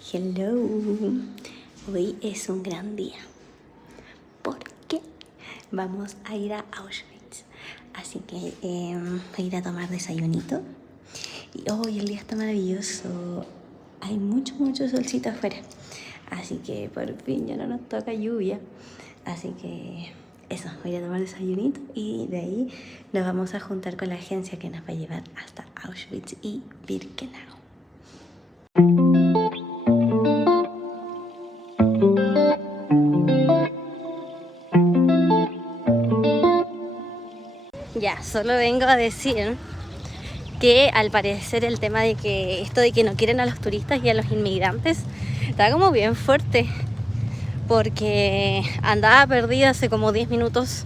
Hello, hoy es un gran día porque vamos a ir a Auschwitz, así que voy a ir a tomar desayunito y hoy el día está maravilloso, hay mucho solcito afuera, así que por fin ya no nos toca lluvia, así que eso, voy a tomar desayunito y de ahí nos vamos a juntar con la agencia que nos va a llevar hasta Auschwitz y Birkenau. Ya, solo vengo a decir que al parecer el tema de que esto de que no quieren a los turistas y a los inmigrantes está como bien fuerte, porque andaba perdida hace como 10 minutos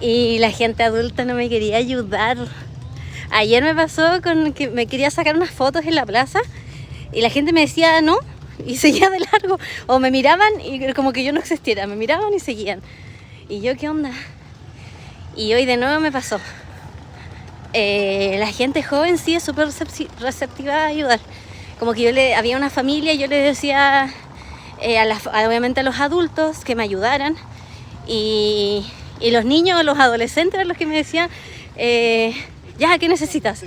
y la gente adulta no me quería ayudar. Ayer me pasó con que me quería sacar unas fotos en la plaza y la gente me decía no y seguía de largo, o me miraban y como que yo no existiera, me miraban y seguían, y yo, ¿qué onda? Y hoy de nuevo me pasó. La gente joven sí es súper receptiva a ayudar. Como que había una familia y yo le decía obviamente a los adultos que me ayudaran, y los niños, los adolescentes eran los que me decían ya, ¿qué necesitas?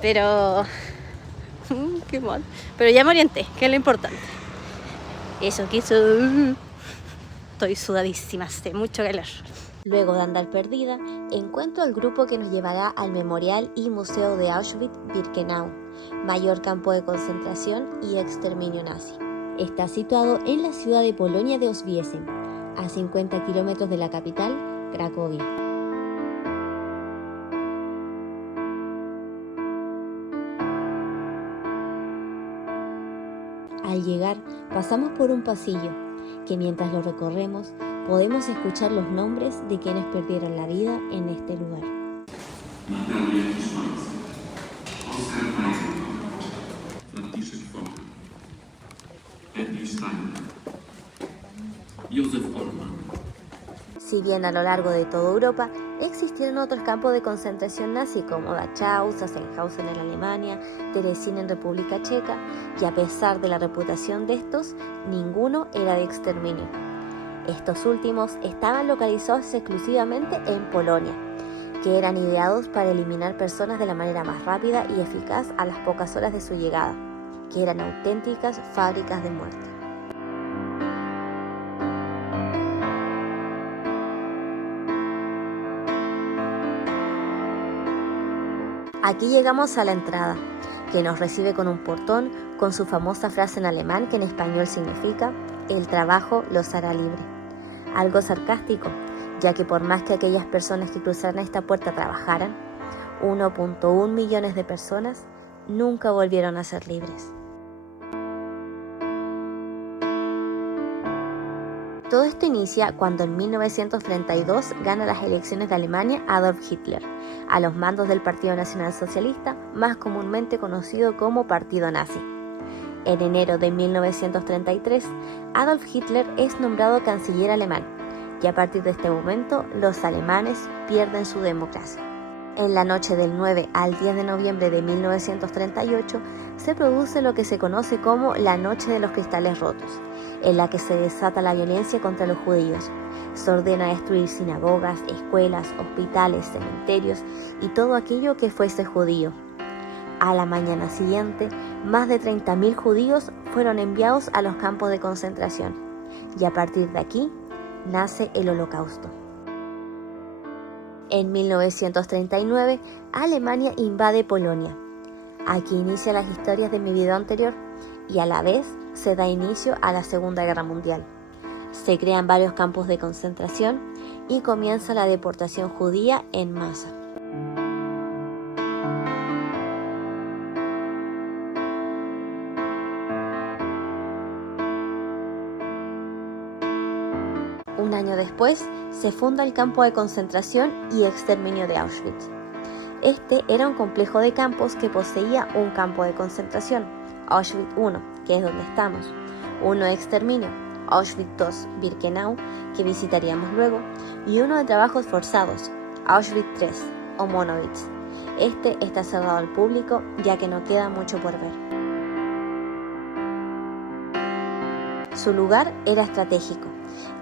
Pero qué mal. Pero ya me orienté, que es lo importante. Eso. Estoy sudadísima, hace mucho calor. Luego de andar perdida, encuentro al grupo que nos llevará al Memorial y Museo de Auschwitz-Birkenau, mayor campo de concentración y exterminio nazi. Está situado en la ciudad de Polonia de Oswiecim, a 50 kilómetros de la capital, Cracovia. Al llegar, pasamos por un pasillo, que mientras lo recorremos, podemos escuchar los nombres de quienes perdieron la vida en este lugar. Si bien a lo largo de toda Europa existieron otros campos de concentración nazi como Dachau, Sachsenhausen en Alemania, Terezín en República Checa, y a pesar de la reputación de estos, ninguno era de exterminio. Estos últimos estaban localizados exclusivamente en Polonia, que eran ideados para eliminar personas de la manera más rápida y eficaz a las pocas horas de su llegada, que eran auténticas fábricas de muerte. Aquí llegamos a la entrada, que nos recibe con un portón con su famosa frase en alemán, que en español significa "el trabajo los hará libre". Algo sarcástico, ya que por más que aquellas personas que cruzaran esta puerta trabajaran, 1.1 millones de personas nunca volvieron a ser libres. Todo esto inicia cuando en 1932 gana las elecciones de Alemania Adolf Hitler, a los mandos del Partido Nacional Socialista, más comúnmente conocido como Partido Nazi. En enero de 1933, Adolf Hitler es nombrado canciller alemán, y a partir de este momento los alemanes pierden su democracia. En la noche del 9 al 10 de noviembre de 1938 se produce lo que se conoce como la Noche de los Cristales Rotos, en la que se desata la violencia contra los judíos. Se ordena destruir sinagogas, escuelas, hospitales, cementerios y todo aquello que fuese judío. A la mañana siguiente, más de 30.000 judíos fueron enviados a los campos de concentración, y a partir de aquí nace el Holocausto. En 1939, Alemania invade Polonia. Aquí inicia las historias de mi video anterior, y a la vez se da inicio a la Segunda Guerra Mundial. Se crean varios campos de concentración y comienza la deportación judía en masa. Un año después, se funda el campo de concentración y exterminio de Auschwitz. Este era un complejo de campos que poseía un campo de concentración, Auschwitz I, que es donde estamos, uno de exterminio, Auschwitz II, Birkenau, que visitaríamos luego, y uno de trabajos forzados, Auschwitz III, o Monowitz. Este está cerrado al público, ya que no queda mucho por ver. Su lugar era estratégico,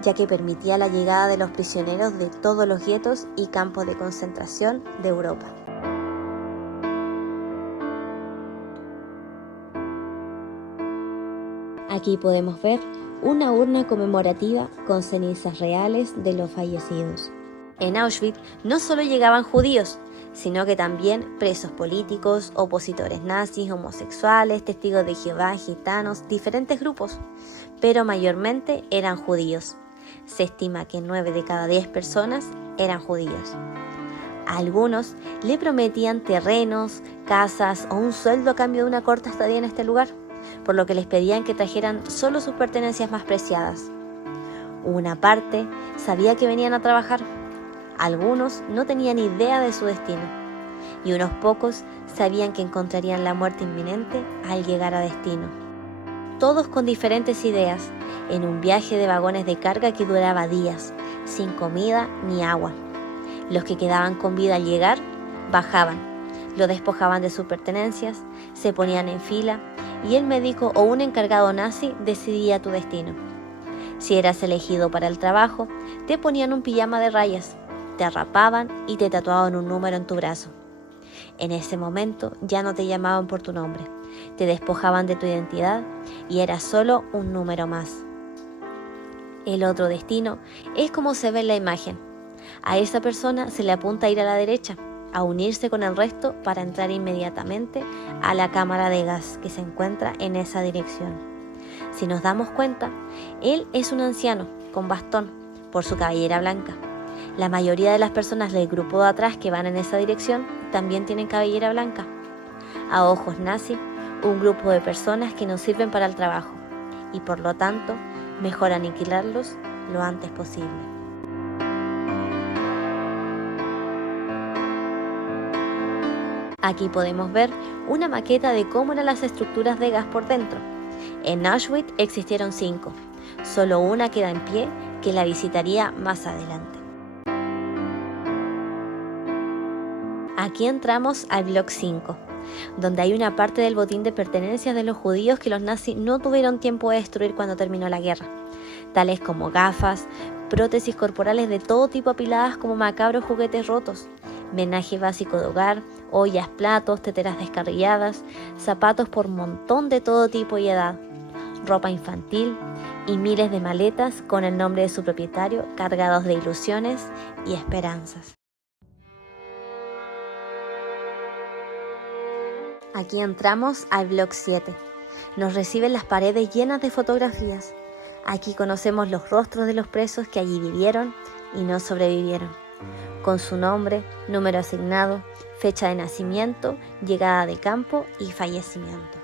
ya que permitía la llegada de los prisioneros de todos los guetos y campos de concentración de Europa. Aquí podemos ver una urna conmemorativa con cenizas reales de los fallecidos. En Auschwitz no solo llegaban judíos, sino que también presos políticos, opositores nazis, homosexuales, testigos de Jehová, gitanos, diferentes grupos, pero mayormente eran judíos. Se estima que 9 de cada 10 personas eran judíos. A algunos le prometían terrenos, casas o un sueldo a cambio de una corta estadía en este lugar, por lo que les pedían que trajeran solo sus pertenencias más preciadas. Una parte sabía que venían a trabajar, algunos no tenían idea de su destino, y unos pocos sabían que encontrarían la muerte inminente al llegar a destino. Todos con diferentes ideas, en un viaje de vagones de carga que duraba días, sin comida ni agua. Los que quedaban con vida al llegar, bajaban, lo despojaban de sus pertenencias, se ponían en fila, y el médico o un encargado nazi decidía tu destino. Si eras elegido para el trabajo, te ponían un pijama de rayas, te rapaban y te tatuaban un número en tu brazo. En ese momento ya no te llamaban por tu nombre, te despojaban de tu identidad y eras solo un número más. El otro destino es como se ve en la imagen. A esa persona se le apunta a ir a la derecha, a unirse con el resto para entrar inmediatamente a la cámara de gas que se encuentra en esa dirección. Si nos damos cuenta, él es un anciano con bastón por su cabellera blanca. La mayoría de las personas del grupo de atrás que van en esa dirección también tienen cabellera blanca. A ojos nazis, un grupo de personas que no sirven para el trabajo y por lo tanto mejor aniquilarlos lo antes posible. Aquí podemos ver una maqueta de cómo eran las estructuras de gas por dentro. En Auschwitz existieron 5, solo una queda en pie que la visitaría más adelante. Aquí entramos al Block 5, donde hay una parte del botín de pertenencias de los judíos que los nazis no tuvieron tiempo de destruir cuando terminó la guerra, tales como gafas, prótesis corporales de todo tipo apiladas como macabros juguetes rotos, menaje básico de hogar, ollas, platos, teteras descarriadas, zapatos por montón de todo tipo y edad, ropa infantil y miles de maletas con el nombre de su propietario cargados de ilusiones y esperanzas. Aquí entramos al Block 7. Nos reciben las paredes llenas de fotografías. Aquí conocemos los rostros de los presos que allí vivieron y no sobrevivieron, con su nombre, número asignado, fecha de nacimiento, llegada de campo y fallecimiento.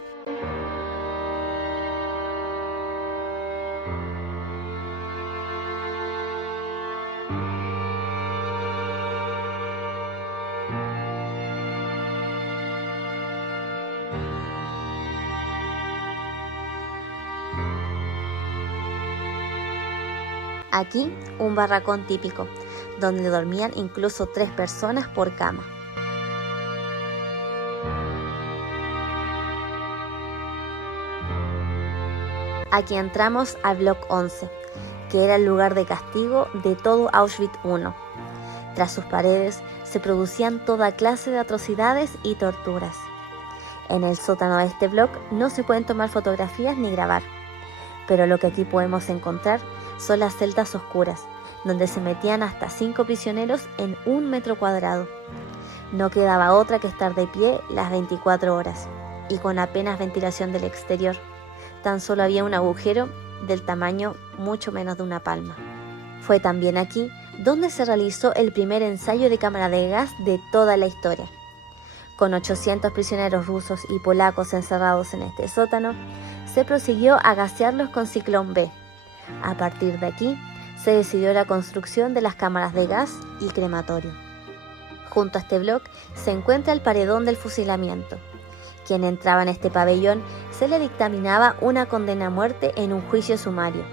Aquí un barracón típico, donde dormían incluso 3 personas por cama. Aquí entramos al Block 11, que era el lugar de castigo de todo Auschwitz I. Tras sus paredes se producían toda clase de atrocidades y torturas. En el sótano de este block no se pueden tomar fotografías ni grabar, pero lo que aquí podemos encontrar son las celdas oscuras, donde se metían hasta 5 prisioneros en 1 metro cuadrado. No quedaba otra que estar de pie las 24 horas, y con apenas ventilación del exterior. Tan solo había un agujero del tamaño mucho menos de una palma. Fue también aquí donde se realizó el primer ensayo de cámara de gas de toda la historia. Con 800 prisioneros rusos y polacos encerrados en este sótano, se prosiguió a gasearlos con ciclón B. A partir de aquí, se decidió la construcción de las cámaras de gas y crematorio. Junto a este bloc se encuentra el paredón del fusilamiento. Quien entraba en este pabellón se le dictaminaba una condena a muerte en un juicio sumario.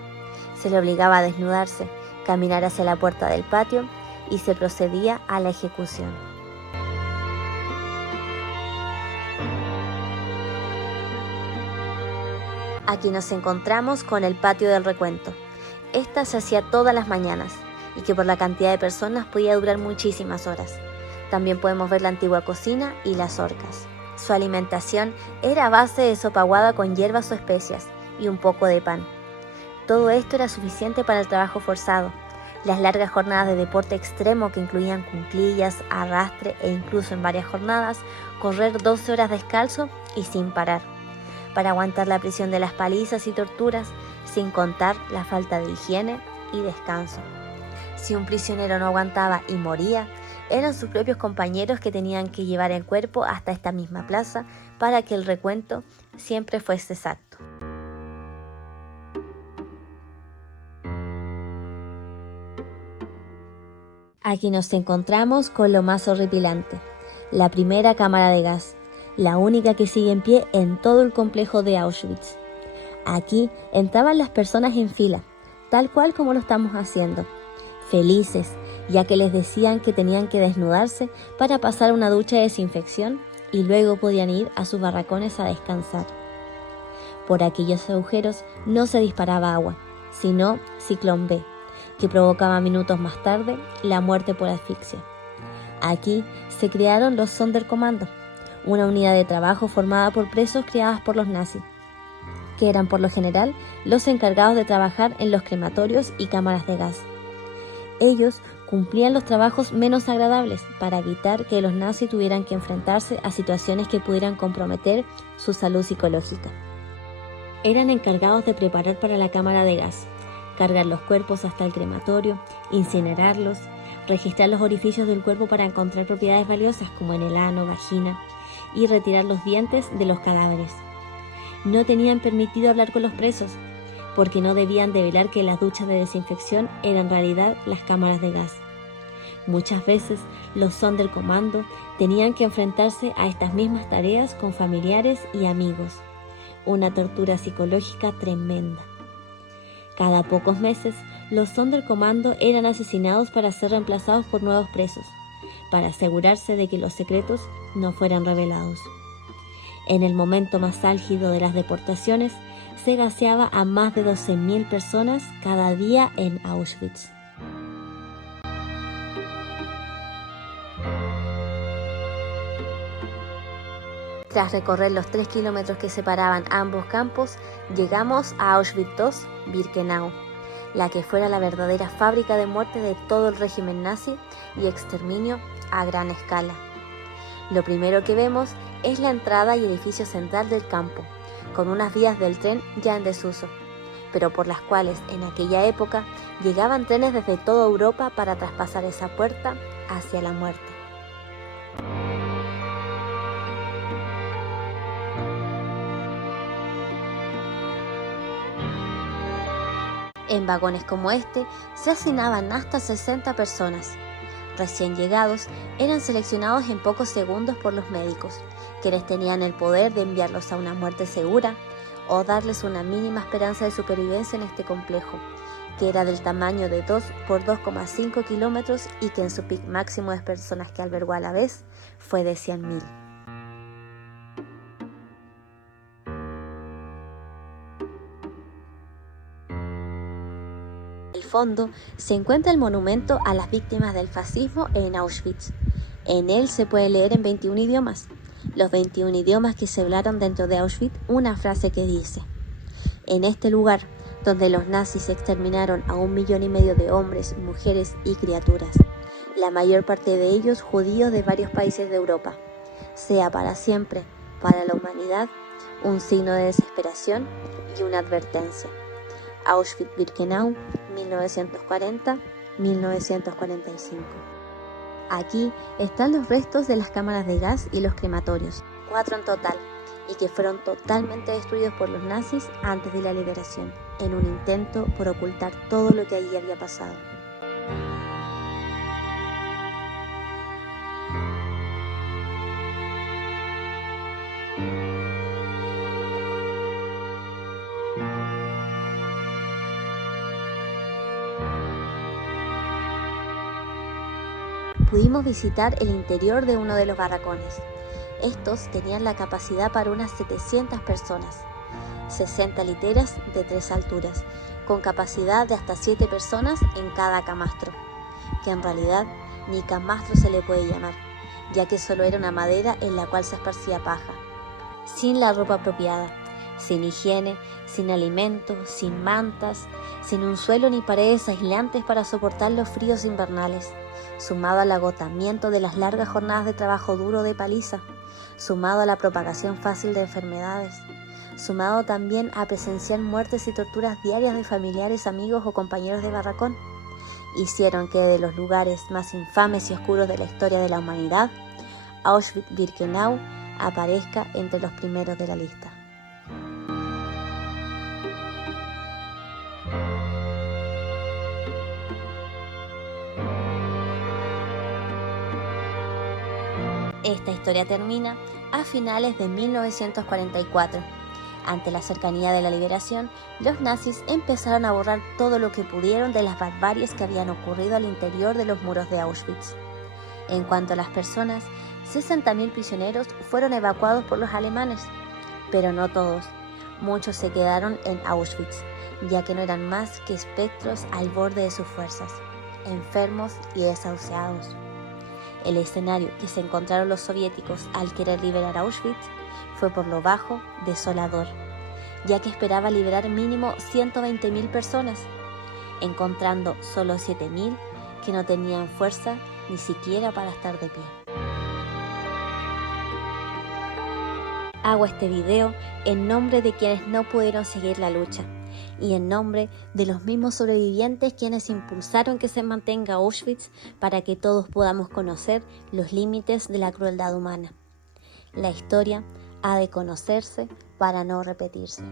Se le obligaba a desnudarse, caminar hacia la puerta del patio y se procedía a la ejecución. Aquí nos encontramos con el patio del recuento. Esta se hacía todas las mañanas y que por la cantidad de personas podía durar muchísimas horas. También podemos ver la antigua cocina y las horcas. Su alimentación era a base de sopa aguada con hierbas o especias y un poco de pan. Todo esto era suficiente para el trabajo forzado, las largas jornadas de deporte extremo que incluían cuclillas, arrastre e incluso en varias jornadas, correr 12 horas descalzo y sin parar, para aguantar la presión de las palizas y torturas, sin contar la falta de higiene y descanso. Si un prisionero no aguantaba y moría, eran sus propios compañeros que tenían que llevar el cuerpo hasta esta misma plaza para que el recuento siempre fuese exacto. Aquí nos encontramos con lo más horripilante, la primera cámara de gas, la única que sigue en pie en todo el complejo de Auschwitz. Aquí entraban las personas en fila, tal cual como lo estamos haciendo, felices, ya que les decían que tenían que desnudarse para pasar una ducha de desinfección y luego podían ir a sus barracones a descansar. Por aquellos agujeros no se disparaba agua, sino ciclón B, que provocaba minutos más tarde la muerte por asfixia. Aquí se crearon los Sonderkommando, una unidad de trabajo formada por presos criados por los nazis, que eran por lo general los encargados de trabajar en los crematorios y cámaras de gas. Ellos cumplían los trabajos menos agradables para evitar que los nazis tuvieran que enfrentarse a situaciones que pudieran comprometer su salud psicológica. Eran encargados de preparar para la cámara de gas, cargar los cuerpos hasta el crematorio, incinerarlos, registrar los orificios del cuerpo para encontrar propiedades valiosas como en el ano, vagina, y retirar los dientes de los cadáveres. No tenían permitido hablar con los presos, porque no debían develar que las duchas de desinfección eran en realidad las cámaras de gas. Muchas veces los Sonderkommando tenían que enfrentarse a estas mismas tareas con familiares y amigos. Una tortura psicológica tremenda. Cada pocos meses, los Sonderkommando eran asesinados para ser reemplazados por nuevos presos, para asegurarse de que los secretos no fueran revelados. En el momento más álgido de las deportaciones, se gaseaba a más de 12.000 personas cada día en Auschwitz. Tras recorrer los 3 kilómetros que separaban ambos campos, llegamos a Auschwitz-Birkenau, la que fuera la verdadera fábrica de muerte de todo el régimen nazi y exterminio a gran escala. Lo primero que vemos es la entrada y edificio central del campo, con unas vías del tren ya en desuso, pero por las cuales en aquella época llegaban trenes desde toda Europa para traspasar esa puerta hacia la muerte. En vagones como este se hacinaban hasta 60 personas. Recién llegados, eran seleccionados en pocos segundos por los médicos, quienes tenían el poder de enviarlos a una muerte segura o darles una mínima esperanza de supervivencia en este complejo, que era del tamaño de 2 por 2,5 kilómetros y que en su pic máximo de personas que albergó a la vez fue de 100.000. Fondo se encuentra el monumento a las víctimas del fascismo en Auschwitz. En él se puede leer en 21 idiomas, los 21 idiomas que se hablaron dentro de Auschwitz, una frase que dice: en este lugar, donde los nazis exterminaron a 1,5 millones de hombres, mujeres y criaturas, la mayor parte de ellos judíos de varios países de Europa, sea para siempre, para la humanidad, un signo de desesperación y una advertencia. Auschwitz-Birkenau, 1940-1945. Aquí están los restos de las cámaras de gas y los crematorios, 4 en total, y que fueron totalmente destruidos por los nazis antes de la liberación, en un intento por ocultar todo lo que allí había pasado. Pudimos visitar el interior de uno de los barracones. Estos tenían la capacidad para unas 700 personas, 60 literas de 3 alturas, con capacidad de hasta 7 personas en cada camastro, que en realidad ni camastro se le puede llamar, ya que solo era una madera en la cual se esparcía paja, sin la ropa apropiada, sin higiene, sin alimento, sin mantas, sin un suelo ni paredes aislantes para soportar los fríos invernales, sumado al agotamiento de las largas jornadas de trabajo duro de paliza, sumado a la propagación fácil de enfermedades, sumado también a presenciar muertes y torturas diarias de familiares, amigos o compañeros de barracón, hicieron que de los lugares más infames y oscuros de la historia de la humanidad, Auschwitz-Birkenau aparezca entre los primeros de la lista. Esta historia termina a finales de 1944. Ante la cercanía de la liberación, los nazis empezaron a borrar todo lo que pudieron de las barbaries que habían ocurrido al interior de los muros de Auschwitz. En cuanto a las personas, 60.000 prisioneros fueron evacuados por los alemanes, pero no todos. Muchos se quedaron en Auschwitz, ya que no eran más que espectros al borde de sus fuerzas, enfermos y desahuciados. El escenario que se encontraron los soviéticos al querer liberar Auschwitz fue por lo bajo desolador, ya que esperaba liberar mínimo 120.000 personas, encontrando solo 7.000 que no tenían fuerza ni siquiera para estar de pie. Hago este video en nombre de quienes no pudieron seguir la lucha y en nombre de los mismos sobrevivientes quienes impulsaron que se mantenga Auschwitz para que todos podamos conocer los límites de la crueldad humana. La historia ha de conocerse para no repetirse.